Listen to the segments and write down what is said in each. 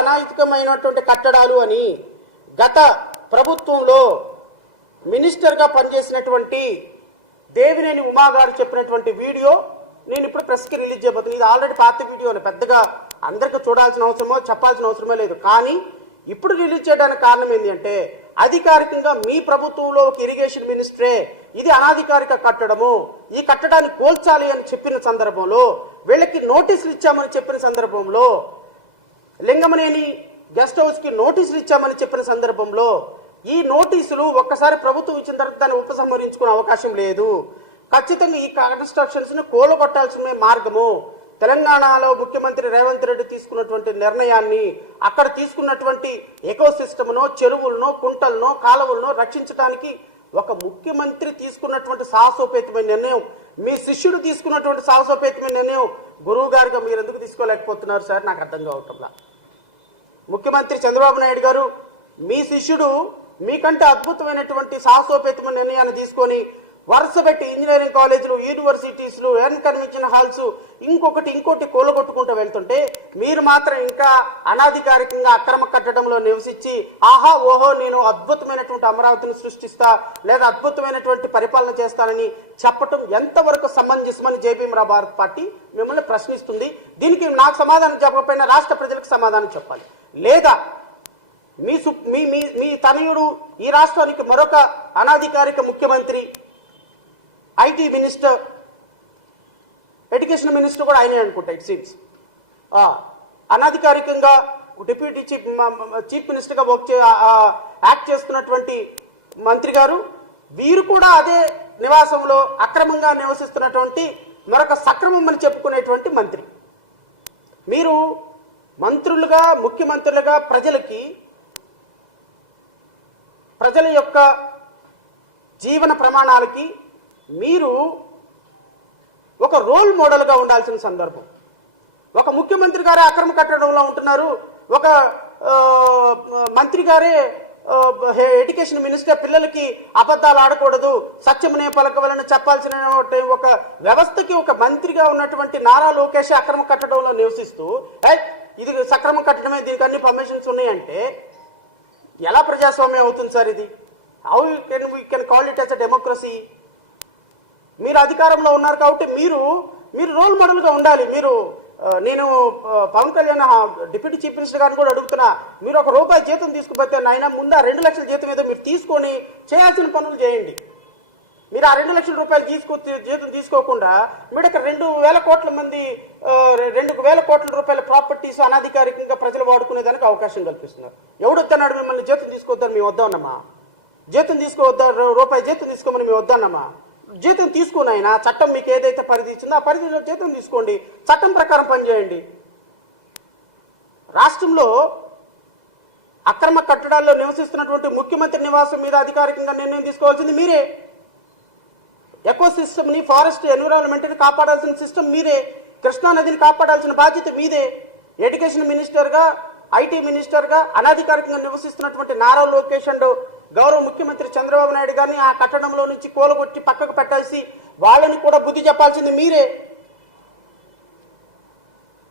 అనాధికమైనటువంటి కట్టడాలు అని గత ప్రభుత్వంలో మినిస్టర్గా పనిచేసినటువంటి దేవినేని ఉమా గారు చెప్పినటువంటి వీడియో నేను ఇప్పుడు ప్రెస్కి రిలీజ్ చేయబోతున్నాను. ఇది ఆల్రెడీ పాత వీడియోనే, పెద్దగా అందరికీ చూడాల్సిన అవసరమో చెప్పాల్సిన అవసరమే లేదు. కానీ ఇప్పుడు రిలీజ్ చేయడానికి కారణం ఏంటి అంటే అధికారికంగా మీ ప్రభుత్వంలో ఒక ఇరిగేషన్ మినిస్టరే ఇది అనాధికారిక కట్టడము, ఈ కట్టడాన్ని కోల్చాలి అని చెప్పిన సందర్భంలో, వీళ్ళకి నోటీసులు ఇచ్చామని చెప్పిన సందర్భంలో, లింగమనేని గెస్ట్ హౌస్కి నోటీసులు ఇచ్చామని చెప్పిన సందర్భంలో ఈ నోటీసులు ఒక్కసారి ప్రభుత్వం ఇచ్చిన తర్వాత దాన్ని ఉపసంహరించుకునే అవకాశం లేదు. ఖచ్చితంగా ఈ కన్స్ట్రక్షన్స్ని కూలగొట్టాల్సిన మార్గము. తెలంగాణలో ముఖ్యమంత్రి రేవంత్ రెడ్డి తీసుకున్నటువంటి నిర్ణయాన్ని, అక్కడ తీసుకున్నటువంటి ఎకో సిస్టమ్ను, చెరువులను, కుంటలను, కాలువలను రక్షించడానికి ఒక ముఖ్యమంత్రి తీసుకున్నటువంటి సాహసోపేతమైన నిర్ణయం, మీ శిష్యుడు తీసుకున్నటువంటి సాహసోపేతమైన నిర్ణయం గురువు గారుగా మీరు ఎందుకు తీసుకోలేకపోతున్నారు సార్? నాకు అర్థం కావటంలా. ముఖ్యమంత్రి చంద్రబాబు నాయుడు గారు మీ శిష్యుడు మీకంటే అద్భుతమైనటువంటి సాహసోపేతమైన నిర్ణయాన్ని తీసుకొని వరుస పెట్టి ఇంజనీరింగ్ కాలేజీలు, యూనివర్సిటీస్లు, కన్వెన్షన్ హాల్స్ ఇంకోటి కూలగొట్టుకుంటూ వెళ్తుంటే మీరు మాత్రం ఇంకా అనాధికారికంగా అక్రమ కట్టడంలో నివసించి ఆహా ఓహో నేను అద్భుతమైనటువంటి అమరావతిని సృష్టిస్తా లేదా అద్భుతమైనటువంటి పరిపాలన చేస్తానని చెప్పటం ఎంతవరకు సమంజసమని జేపీఎం భారత్ పార్టీ మిమ్మల్ని ప్రశ్నిస్తుంది. దీనికి నాకు సమాధానం చెప్పకపోయినా రాష్ట్ర ప్రజలకు సమాధానం చెప్పాలి. లేదా మీ తనయుడు ఈ రాష్ట్రానికి మరొక అనాధికారిక ముఖ్యమంత్రి, ఐటీ మినిస్టర్, ఎడ్యుకేషన్ మినిస్టర్ కూడా ఆయనే అనుకుంటా ఇట్ సీమ్స్, అనాధికారికంగా డిప్యూటీ చీఫ్ మినిస్టర్గా యాక్ట్ చేస్తున్నటువంటి మంత్రి గారు, వీరు కూడా అదే నివాసంలో అక్రమంగా నివసిస్తున్నటువంటి మరొక సక్రమం అని చెప్పుకునేటువంటి మంత్రి. మీరు మంత్రులుగా, ముఖ్యమంత్రులుగా ప్రజల యొక్క జీవన ప్రమాణాలకి మీరు ఒక రోల్ మోడల్గా ఉండాల్సిన సందర్భం. ఒక ముఖ్యమంత్రి గారే అక్రమ కట్టడంలో ఉంటున్నారు, ఒక మంత్రి గారే ఎడ్యుకేషన్ మినిస్టర్ పిల్లలకి అబద్ధాలు ఆడకూడదు, సత్యమునే పలకవలని చెప్పాల్సిన ఒక వ్యవస్థకి ఒక మంత్రిగా ఉన్నటువంటి నారా లోకేష్ అక్రమ కట్టడంలో నివసిస్తూ ఇది సక్రమ కట్టడమే, దీనికి అన్ని పర్మిషన్స్ ఉన్నాయంటే ఎలా ప్రజాస్వామ్యం అవుతుంది సార్? ఇది how we can call it as a democracy? మీరు అధికారంలో ఉన్నారు కాబట్టి మీరు రోల్ మోడల్గా ఉండాలి. నేను Pawan Kalyan deputy chief minister గారిని కూడా అడుగుతున్నా, మీరు ₹1 జీతం తీసుకుపోతే నాయన ముందు 2 లక్షల జీతం ఏదో మీరు తీసుకొని చేయాల్సిన పనులు చేయండి. మీరు 2 లక్షల జీతం తీసుకోకుండా మీరు ఇక్కడ 2,000 కోట్ల మంది 2,000 కోట్ల రూపాయల ప్రాపర్టీస్ అనాధికారికంగా ప్రజలు వాడుకునేదానికి అవకాశం కల్పిస్తున్నారు. ఎవడొద్దన్నాడు మిమ్మల్ని జీతం తీసుకోవద్దని మేము వద్దన్నామా? జీతం తీసుకోవద్దా, ₹1 జీతం తీసుకోమని మేము వద్దన్నామా? జీతం తీసుకుని ఆయన చట్టం మీకు ఏదైతే పరిధి ఇచ్చిందో ఆ పరిధిలో జీతం తీసుకోండి, చట్టం ప్రకారం పనిచేయండి. రాష్ట్రంలో అక్రమ కట్టడాల్లో నివసిస్తున్నటువంటి ముఖ్యమంత్రి నివాసం మీద అధికారికంగా నిర్ణయం తీసుకోవాల్సింది మీరే. ఎకో సిస్టమ్ని, ఫారెస్ట్ ఎన్విరాన్మెంట్ని కాపాడాల్సిన సిస్టమ్ మీరే. కృష్ణా నదిని కాపాడాల్సిన బాధ్యత మీదే. ఎడ్యుకేషన్ మినిస్టర్గా, ఐటీ మినిస్టర్గా అనాధికారికంగా నివసిస్తున్నటువంటి నారా లోకేష్ అండ్ గౌరవ ముఖ్యమంత్రి చంద్రబాబు నాయుడు గారిని ఆ కట్టడంలో నుంచి కూలగొట్టి పక్కకు పెట్టాల్సి వాళ్ళని కూడా బుద్ధి చెప్పాల్సింది మీరే.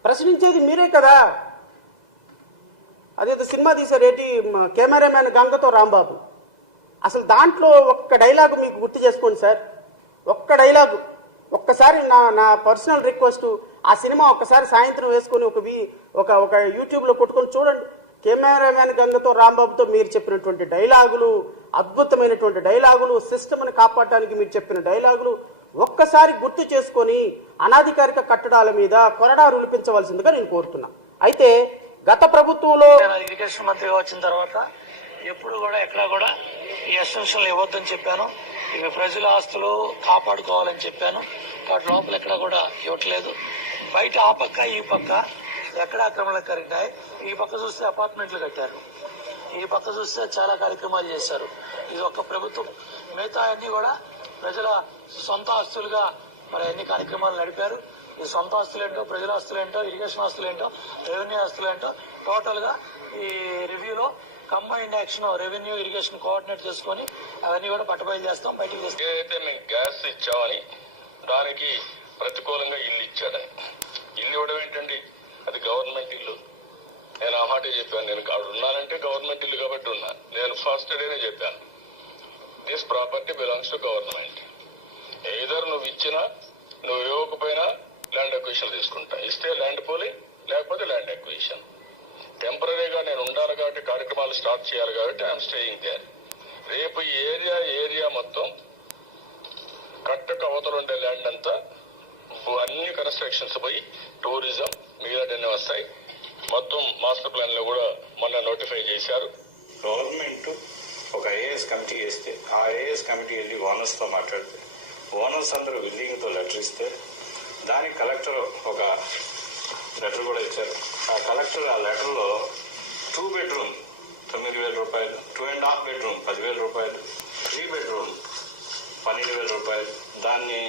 ప్రశ్నించేది మీరే కదా. అదేదో సినిమా తీశారు ఏంటి, కెమెరామ్యాన్ గంగతో రాంబాబు, అసలు దాంట్లో ఒక్క డైలాగు మీకు గుర్తు చేసుకోండి సార్. ఒక్క డైలాగు ఒక్కసారి నా పర్సనల్ రిక్వెస్ట్, ఆ సినిమా ఒక్కసారి సాయంత్రం వేసుకొని ఒక యూట్యూబ్లో కొట్టుకొని చూడండి. కెమెరామ్యాన్ గంగతో రాంబాబుతో మీరు చెప్పినటువంటి డైలాగులు, అద్భుతమైనటువంటి డైలాగులు, సిస్టమ్ని కాపాడడానికి మీరు చెప్పిన డైలాగులు ఒక్కసారి గుర్తు చేసుకొని అనాధికారిక కట్టడాల మీద కొరడా రూపించవలసిందిగా నేను కోరుతున్నా. అయితే గత ప్రభుత్వంలో ఇరిగేషన్ మంత్రిగా వచ్చిన తర్వాత ఎప్పుడు కూడా ఎక్కడా కూడా ఈ ఎక్స్టెన్షన్లు ఇవ్వద్దని చెప్పాను. ఇవి ప్రజల ఆస్తులు కాపాడుకోవాలని చెప్పాను. కాబట్టి లోపల ఎక్కడ కూడా ఇవ్వట్లేదు. బయట ఆ పక్క ఈ పక్క ఎక్కడ ఆక్రమణలు జరిగినాయి. ఈ పక్క చూస్తే అపార్ట్మెంట్లు కట్టారు, ఈ పక్క చూస్తే చాలా కార్యక్రమాలు చేశారు. ఇది ఒక ప్రభుత్వం. మిగతా అన్ని కూడా ప్రజల సొంత ఆస్తులుగా మరి అన్ని కార్యక్రమాలు నడిపారు. ఈ సొంత ఆస్తులు ఏంటో, ప్రజల ఆస్తులు ఏంటో, ఇరిగేషన్ ఆస్తులు ఏంటో, రెవెన్యూ ఆస్తులు ఏంటో టోటల్ గా ఈ రివ్యూలో combined action revenue irrigation coordinate చేసుకుని అవన్నీ కూడా పట్టబయలు చేస్తాం, బయటకు చేస్తాం. ఏదైతే మీకు గ్యాస్ ఇచ్చామని దానికి ప్రతికూలంగా ఇల్లు ఇచ్చాడని, ఇల్లు ఇవ్వడం ఏంటండి, అది గవర్నమెంట్ ఇల్లు. నేను ఆ మాట చెప్పాను. నేను కాడు ఉన్నానంటే గవర్నమెంట్ ఇల్లు కాబట్టి ఉన్నా. నేను ఫస్ట్ డేనే చెప్పాను, this property belongs to government. Either నువ్వు ఇచ్చినా నువ్వు ఇవ్వకపోయినా ల్యాండ్ అక్విజిషన్ తీసుకుంటా. ఇస్తే ల్యాండ్ పోలింగ్, లేకపోతే ల్యాండ్ అక్విజిషన్. టెంపరీగా నేను ఉండాలి కాబట్టి, కార్యక్రమాలు స్టార్ట్ చేయాలి కాబట్టి ఐఎమ్ స్టేయింగ్ దేర్. రేపు ఈ ఏరియా మొత్తం కట్టకు అవతలు ఉండే ల్యాండ్ అంతా అన్ని కన్స్ట్రక్షన్స్ పోయి టూరిజం మిగతాన్ని వస్తాయి. మొత్తం మాస్టర్ ప్లాన్ లో కూడా మొన్న నోటిఫై చేశారు. గవర్నమెంట్ ఒక ఐఏఎస్ కమిటీ వేస్తే ఆ ఐఏఎస్ కమిటీ వెళ్ళి ఓనర్స్ తో మాట్లాడితే ఓనర్స్ అందరూ విల్లింగ్ తో లెటర్ ఇస్తే దానికి కలెక్టర్ ఒక లెటర్ కూడా ఇచ్చారు. ఆ కలెక్టర్ ఆ లెటర్ లో 2 బెడ్రూమ్ 9,000 రూపాయలు, 2.5 బెడ్రూమ్ 10,000 రూపాయలు, 3 బెడ్రూమ్ 12,000 రూపాయలు, దాన్ని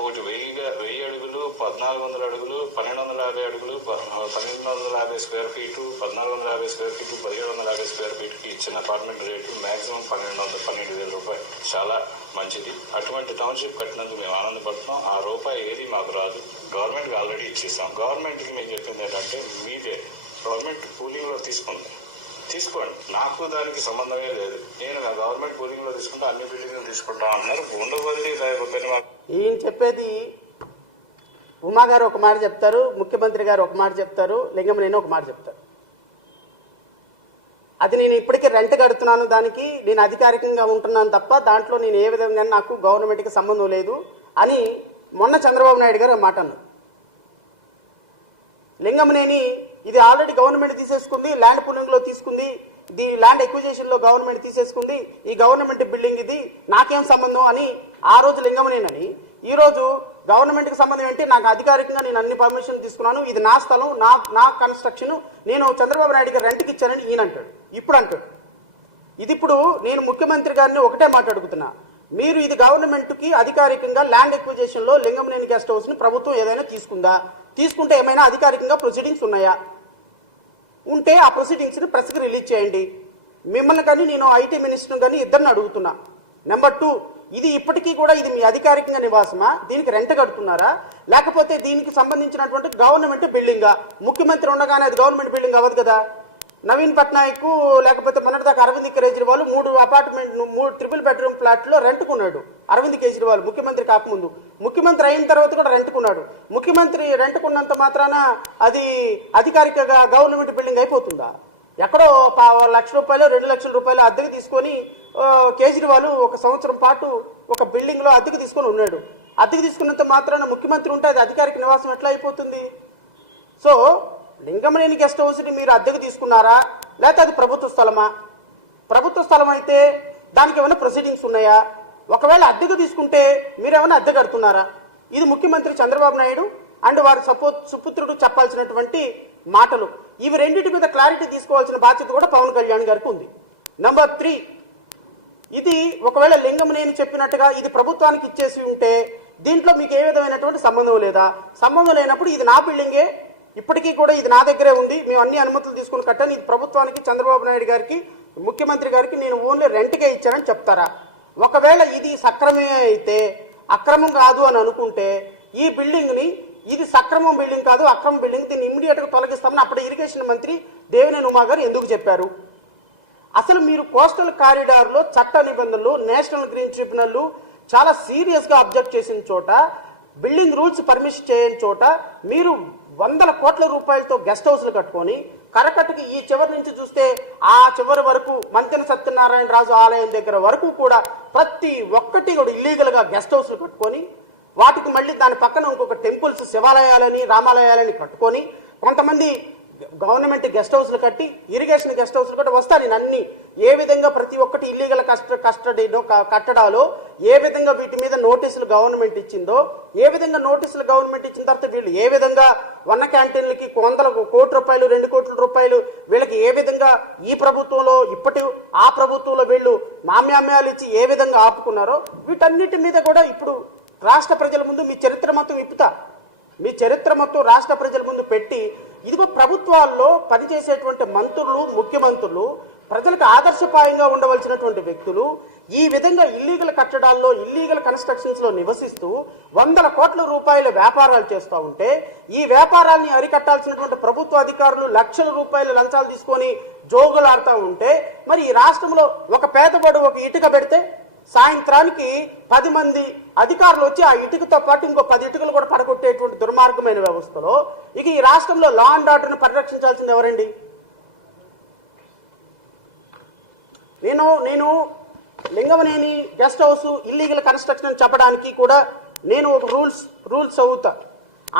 ఒకటి 1000 అడుగులు, 1,400 అడుగులు, 1,250 అడుగులు, 1,250 square feet, 1,450 square feet, 1,750 square ఫీట్కి ఇచ్చిన అపార్ట్మెంట్ రేటు మాక్సిమం 12,000 రూపాయలు. చాలా మంచిది. అటువంటి టౌన్షిప్ కట్టినందుకు మేము ఆనందపడుతున్నాం. ఆ రూపాయి ఏది మాకు రాదు, గవర్నమెంట్కి ఆల్రెడీ ఇచ్చేసాం. గవర్నమెంట్కి మేము చెప్పింది ఏంటంటే, మీదే గవర్నమెంట్ కూలింగ్లో తీసుకోండి, నాకు దానికి సంబంధమే లేదు. నేను గవర్నమెంట్ కూలింగ్ లో తీసుకుంటా, అన్ని బిల్డింగ్లు తీసుకుంటా అంటున్నారు. ఉండవల్లి ఈయన చెప్పేది, ఉమా గారు ఒక మాట చెప్తారు, ముఖ్యమంత్రి గారు ఒక మాట చెప్తారు, లింగమనేని ఒక మాట చెప్తారు. అది నేను ఇప్పటికే రెంట్ కడుతున్నాను, దానికి నేను అధికారికంగా ఉంటున్నాను తప్ప దాంట్లో నేను ఏ విధంగా నాకు గవర్నమెంట్కి సంబంధం లేదు అని మొన్న చంద్రబాబు నాయుడు గారు మాట అన్నారు. లింగమనేని ఇది ఆల్రెడీ గవర్నమెంట్ తీసేసుకుంది, ల్యాండ్ పూలింగ్ లో తీసుకుంది, ఇది ల్యాండ్ ఎక్విజిషన్ లో గవర్నమెంట్ తీసేసుకుంది, ఈ గవర్నమెంట్ బిల్డింగ్ ఇది, నాకేం సంబంధం అని ఆ రోజు లింగమనేనని, ఈ రోజు గవర్నమెంట్ కి సంబంధం ఏంటి, నాకు అధికారికంగా నేను అన్ని పర్మిషన్ తీసుకున్నాను, ఇది నా స్థలం, నా కన్స్ట్రక్షన్, నేను చంద్రబాబు నాయుడు గారు రెంట్కి ఇచ్చానని ఈయన అంటాడు. ఇప్పుడు అంటాడు. ఇది ఇప్పుడు నేను ముఖ్యమంత్రి గారిని ఒకటే మాట అడుగుతున్నా, మీరు ఇది గవర్నమెంట్ కి అధికారికంగా ల్యాండ్ ఎక్విజిషన్ లో లింగమనేని గెస్ట్ హౌస్ ని ప్రభుత్వం ఏదైనా తీసుకుందా, తీసుకుంటే ఏమైనా అధికారికంగా ప్రొసీడింగ్స్ ఉన్నాయా, ఉంటే ఆ ప్రొసీడింగ్స్ ని ప్రెస్ కి రిలీజ్ చేయండి. మిమ్మల్ని కానీ నేను ఐటీ మినిస్టర్ కానీ ఇద్దరిని అడుగుతున్నా. నెంబర్ 2, ఇది ఇప్పటికీ కూడా ఇది మీ అధికారికంగా నివాసమా, దీనికి రెంట్ కడుతున్నారా, లేకపోతే దీనికి సంబంధించినటువంటి గవర్నమెంట్ బిల్డింగా? ముఖ్యమంత్రి ఉండగానే అది గవర్నమెంట్ బిల్డింగ్ అవ్వదు కదా. నవీన్ పట్నాయక్ లేకపోతే మొన్నటిదాకా Arvind Kejriwal 3 apartment 3 triple bedroom ఫ్లాట్లో రెంట్కున్నాడు. అరవింద్ కేజ్రీవాల్ ముఖ్యమంత్రి కాకముందు, ముఖ్యమంత్రి అయిన తర్వాత కూడా రెంట్కున్నాడు. ముఖ్యమంత్రి రెంట్కున్నంత మాత్రాన అది అధికారికంగా గవర్నమెంట్ బిల్డింగ్ అయిపోతుందా? ఎక్కడో 1 లక్ష రూపాయలు 2 లక్షల రూపాయలు అద్దెకు తీసుకొని కేజ్రీవాల్ 1 సంవత్సరం పాటు ఒక బిల్డింగ్ లో అద్దెకు తీసుకొని ఉన్నాడు. అద్దెకు తీసుకున్నంత మాత్రాన ముఖ్యమంత్రి ఉంటే అది అధికారిక నివాసం ఎట్లా అయిపోతుంది? సో లింగమనేని గెస్ట్ హౌస్ ని మీరు అద్దెకు తీసుకున్నారా, లేకపోతే అది ప్రభుత్వ స్థలమా? ప్రభుత్వ స్థలం అయితే దానికి ఏమైనా ప్రొసీడింగ్స్ ఉన్నాయా? ఒకవేళ అద్దెకు తీసుకుంటే మీరేమైనా అద్దె కడుతున్నారా? ఇది ముఖ్యమంత్రి చంద్రబాబు నాయుడు అండ్ వారి సుపుత్రుడు చెప్పాల్సినటువంటి మాటలు. ఇవి రెండింటి మీద క్లారిటీ తీసుకోవాల్సిన బాధ్యత కూడా పవన్ కళ్యాణ్ గారికి ఉంది. నెంబర్ 3, ఇది ఒకవేళ లింగమనేని చెప్పినట్టుగా ఇది ప్రభుత్వానికి ఇచ్చేసి ఉంటే దీంట్లో మీకు ఏ విధమైనటువంటి సంబంధం లేదా? సంబంధం లేనప్పుడు ఇది నా బిల్డింగే, ఇప్పటికీ కూడా ఇది నా దగ్గరే ఉంది, మేము అన్ని అనుమతులు తీసుకుని కట్టాను, ఇది ప్రభుత్వానికి చంద్రబాబు నాయుడు గారికి ముఖ్యమంత్రి గారికి నేను ఓన్లీ రెంట్కే ఇచ్చానని చెప్తారా? ఒకవేళ ఇది సక్రమే అయితే, అక్రమం కాదు అని అనుకుంటే ఈ బిల్డింగ్ ని ఇది సక్రమం బిల్డింగ్ కాదు, అక్రమ బిల్డింగ్, దీన్ని ఇమ్మీడియట్ గా తొలగిస్తామని అప్పుడు ఇరిగేషన్ మంత్రి దేవినేని ఉమా గారు ఎందుకు చెప్పారు? అసలు మీరు కోస్టల్ కారిడార్ లో చట్ట నిబంధనలు, నేషనల్ గ్రీన్ ట్రిబ్యునల్ చాలా సీరియస్ గా అబ్జెక్ట్ చేసిన చోట, బిల్డింగ్ రూల్స్ పర్మిషన్ చేయని చోట మీరు 100 కోట్ల రూపాయలతో గెస్ట్ హౌస్లు కట్టుకొని కరకట్టుకి ఈ చివరి నుంచి చూస్తే ఆ చివరి వరకు మంతెన సత్యనారాయణ రాజు ఆలయం దగ్గర వరకు కూడా ప్రతి ఒక్కటి కూడా ఇల్లీగల్ గా గెస్ట్ హౌస్లు కట్టుకొని, వాటికి మళ్ళీ దాని పక్కన ఇంకొక టెంపుల్స్, శివాలయాలని, రామాలయాలని కట్టుకొని, కొంతమంది గవర్నమెంట్ గెస్ట్ హౌస్లు కట్టి, ఇరిగేషన్ గెస్ట్ హౌస్లు కట్టి వస్తాను నేను అన్ని ఏ విధంగా ప్రతి ఒక్కటి ఇల్లీగల్ కస్టడీలో కట్టడాలో ఏ విధంగా వీటి మీద నోటీసులు గవర్నమెంట్ ఇచ్చిందో, ఏ విధంగా నోటీసులు గవర్నమెంట్ ఇచ్చిన తర్వాత వీళ్ళు ఏ విధంగా 1 క్యాంటీన్లకి 100 కోట్ల రూపాయలు 2 కోట్ల రూపాయలు వీళ్ళకి ఏ విధంగా ఈ ప్రభుత్వంలో ఇప్పటి ఆ ప్రభుత్వంలో వీళ్ళు మామ్యామ్యాలు ఇచ్చి ఏ విధంగా ఆపుకున్నారో వీటన్నిటి మీద కూడా ఇప్పుడు రాష్ట్ర ప్రజల ముందు మీ చరిత్ర మొత్తం విప్పుతా, మీ చరిత్ర మొత్తం రాష్ట్ర ప్రజల ముందు పెట్టి ఇదిగో ప్రభుత్వాల్లో పనిచేసేటువంటి మంత్రులు, ముఖ్యమంత్రులు, ప్రజలకు ఆదర్శపాయంగా ఉండవలసినటువంటి వ్యక్తులు ఈ విధంగా ఇల్లీగల్ కట్టడాల్లో, ఇల్లీగల్ కన్స్ట్రక్షన్స్ లో నివసిస్తూ వందల కోట్ల రూపాయల వ్యాపారాలు చేస్తూ ఉంటే ఈ వ్యాపారాన్ని అరికట్టాల్సినటువంటి ప్రభుత్వ అధికారులు లక్షల రూపాయల లంచాలు తీసుకొని జోగులాడుతూ ఉంటే మరి ఈ రాష్ట్రంలో ఒక పేదవాడు ఒక ఇటుక పెడితే సాయంత్రానికి 10 మంది అధికారులు వచ్చి ఆ ఇటుకతో పాటు ఇంకో 10 ఇటుకలు కూడా పడగొట్టేటువంటి దుర్మార్గమైన వ్యవస్థలో ఇక ఈ రాష్ట్రంలో లా అండ్ ఆర్డర్ను పరిరక్షించాల్సింది ఎవరండి? నేను Lingamaneni guest house illegal construction చెప్పడానికి కూడా నేను ఒక రూల్స్ చదువుతా.